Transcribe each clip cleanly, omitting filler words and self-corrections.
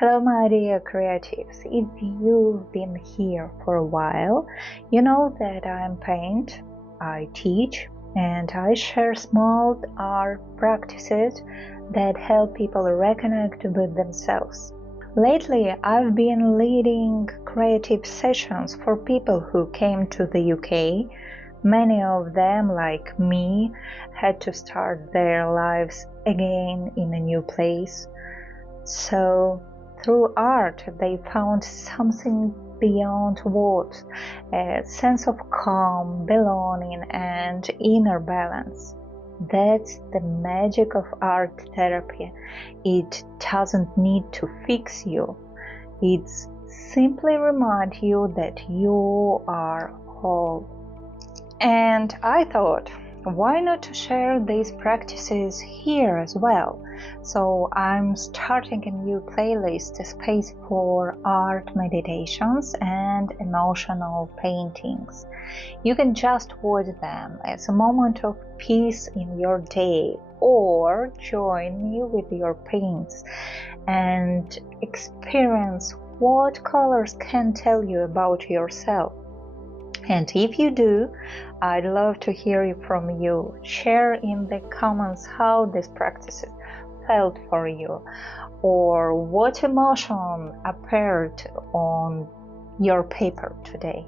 Hello, my dear creatives. If you've been here for a while, you know that I paint, I teach, and I share small art practices that help people reconnect with themselves. Lately, I've been leading creative sessions for people who came to the UK. Many of them, like me, had to start their lives again in a new place. So, through art, they found something beyond words, a sense of calm, belonging, and inner balance. That's the magic of art therapy. It doesn't need to fix you, it simply reminds you that you are whole. And I thought, why not to share these practices here as well? So I'm starting a new playlist, a space for art meditations and emotional paintings. You can just watch them as a moment of peace in your day, or join me with your paints and experience what colors can tell you about yourself. And if you do, I'd love to hear from you. Share in the comments how these practices felt for you, or what emotion appeared on your paper today.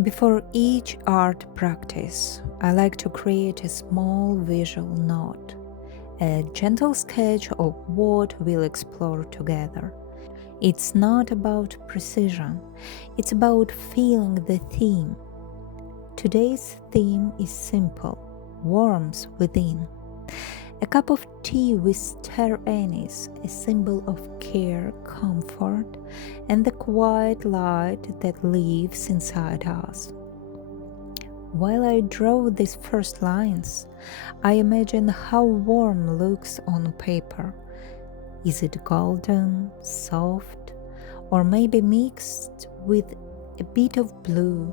Before each art practice, I like to create a small visual note, a gentle sketch of what we'll explore together. It's not about precision, it's about feeling the theme. Today's theme is simple: warmth within. A cup of tea with star anise, a symbol of care, comfort, and the quiet light that lives inside us. While I draw these first lines, I imagine how warm looks on paper. Is it golden, soft, or maybe mixed with a bit of blue,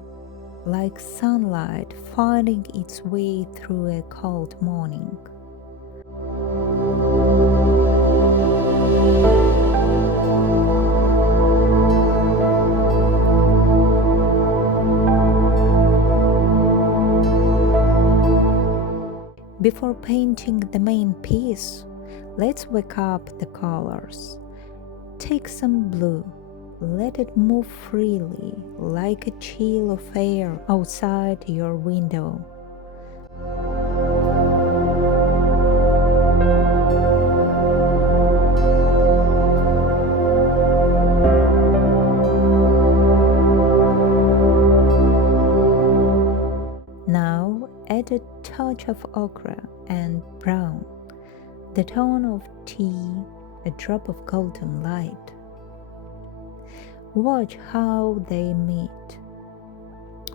like sunlight finding its way through a cold morning? Before painting the main piece, let's wake up the colors. Take some blue, let it move freely like a chill of air outside your window. Now add a touch of ochre and brown, the tone of tea, a drop of golden light. Watch how they meet.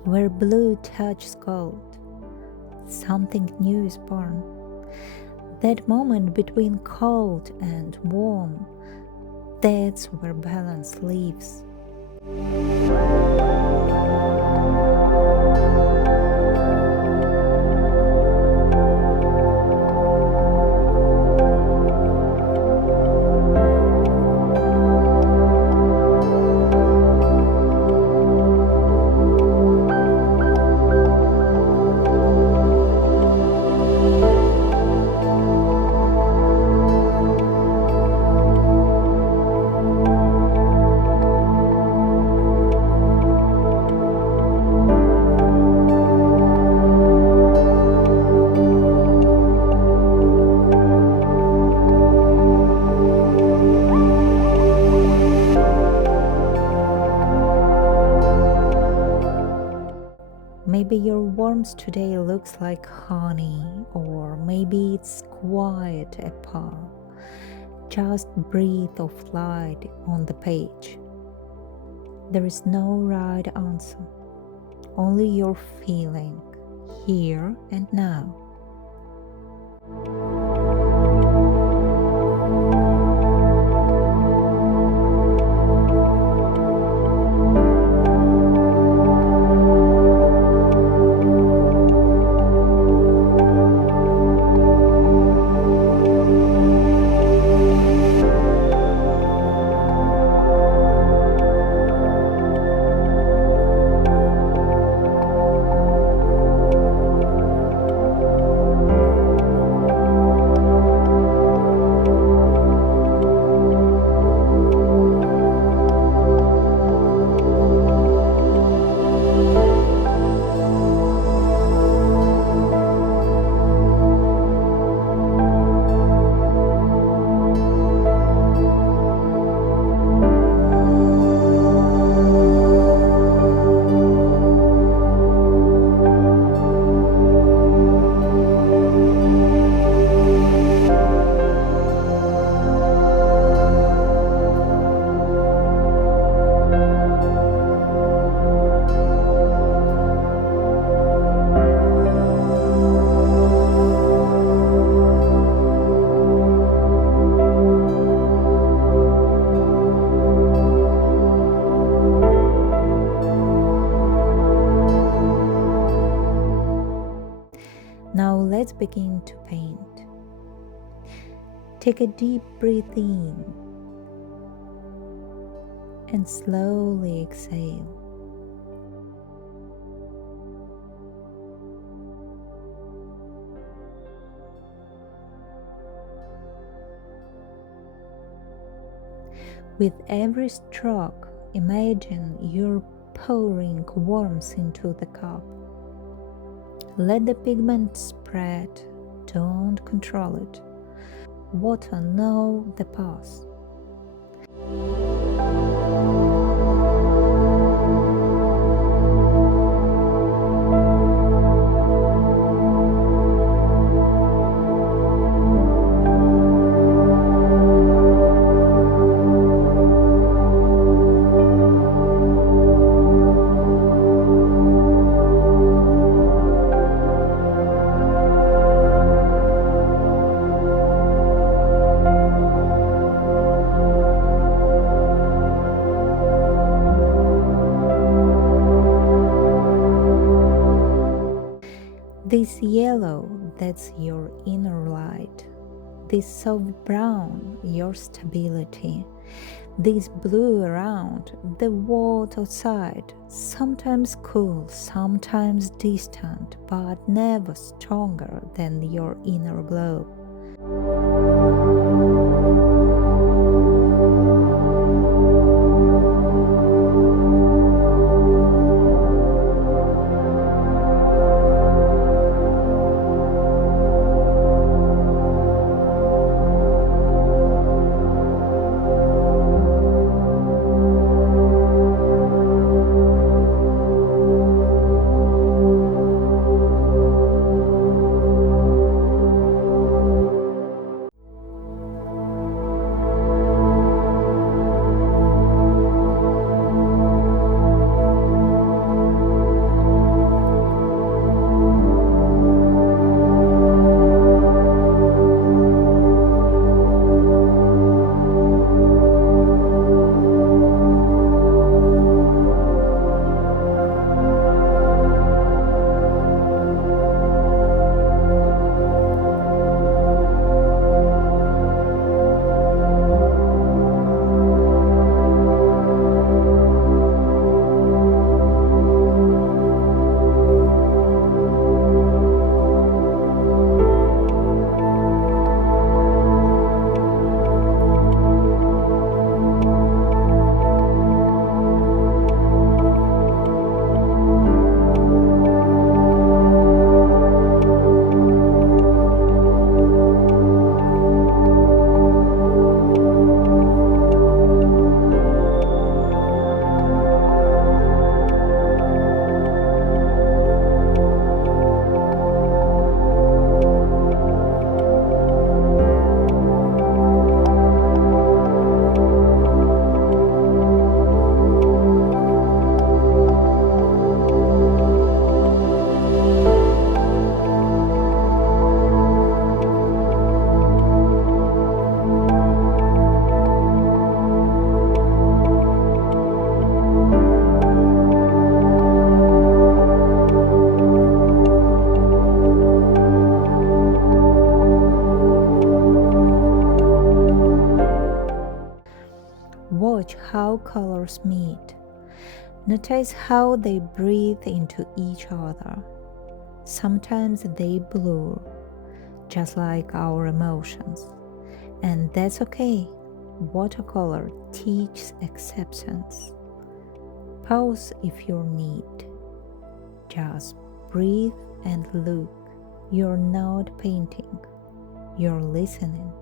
Where blue touches gold, something new is born. That moment between cold and warm, that's where balance lives. Maybe your warmth today looks like honey, or maybe it's quiet apart. Just breathe of light on the page. There is no right answer, only your feeling, here and now. Now let's begin to paint. Take a deep breath in and slowly exhale. With every stroke, imagine you're pouring warmth into the cup. Let the pigment spread, don't control it. Water know the path. This yellow, that's your inner light. This soft brown, your stability. This blue around, the world outside, sometimes cool, sometimes distant, but never stronger than your inner glow. how colors meet. Notice how they breathe into each other. Sometimes they blur, just like our emotions. And that's okay. Watercolor teaches acceptance. Pause if you need. Just breathe and look. You're not painting, you're listening.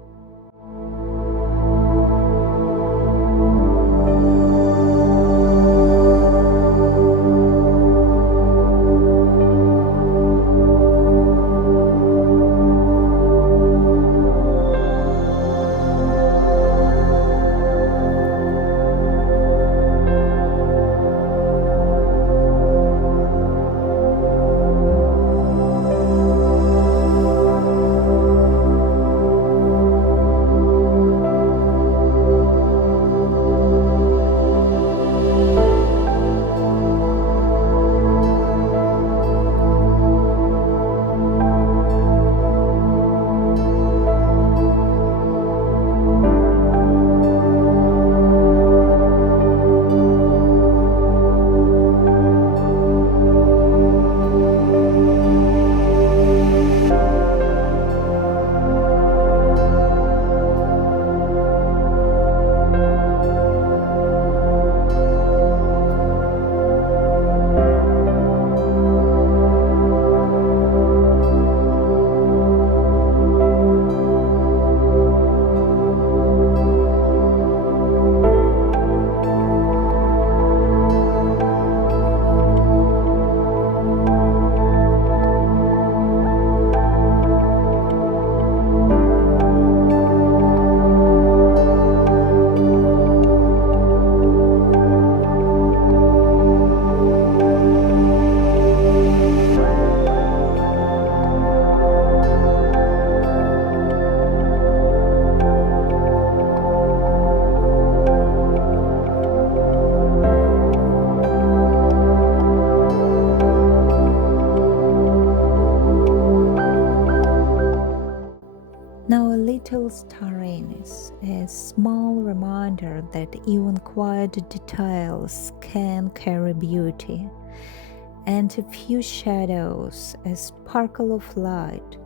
Now, a little starriness, a small reminder that even quiet details can carry beauty, and a few shadows, a sparkle of light.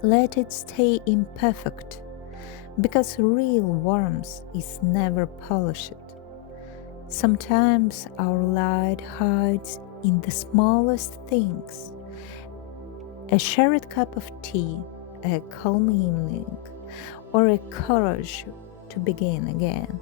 Let it stay imperfect, because real warmth is never polished. Sometimes our light hides in the smallest things: a shared cup of tea, a calm evening, or a courage to begin again.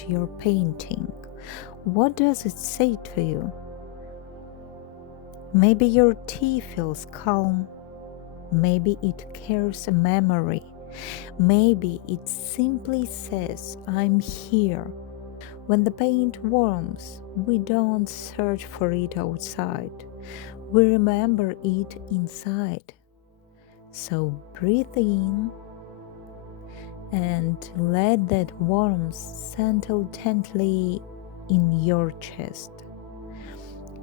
at your painting. What does it say to you? Maybe your tea feels calm. Maybe it carries a memory. Maybe it simply says, I'm here. When the paint warms, we don't search for it outside. We remember it inside. So breathe in and let that warmth settle gently in your chest.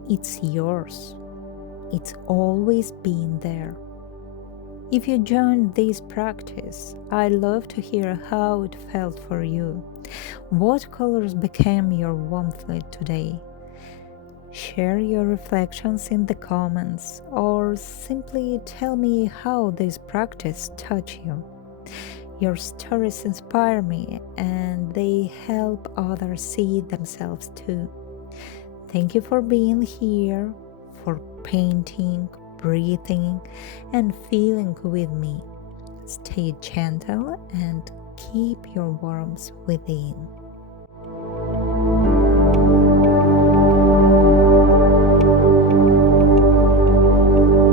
It's yours. It's always been there. If you joined this practice, I'd love to hear how it felt for you. What colors became your warmth today? Share your reflections in the comments or simply tell me how this practice touched you. Your stories inspire me and they help others see themselves too. Thank you for being here, for painting, breathing, and feeling with me. Stay gentle and keep your warmth within.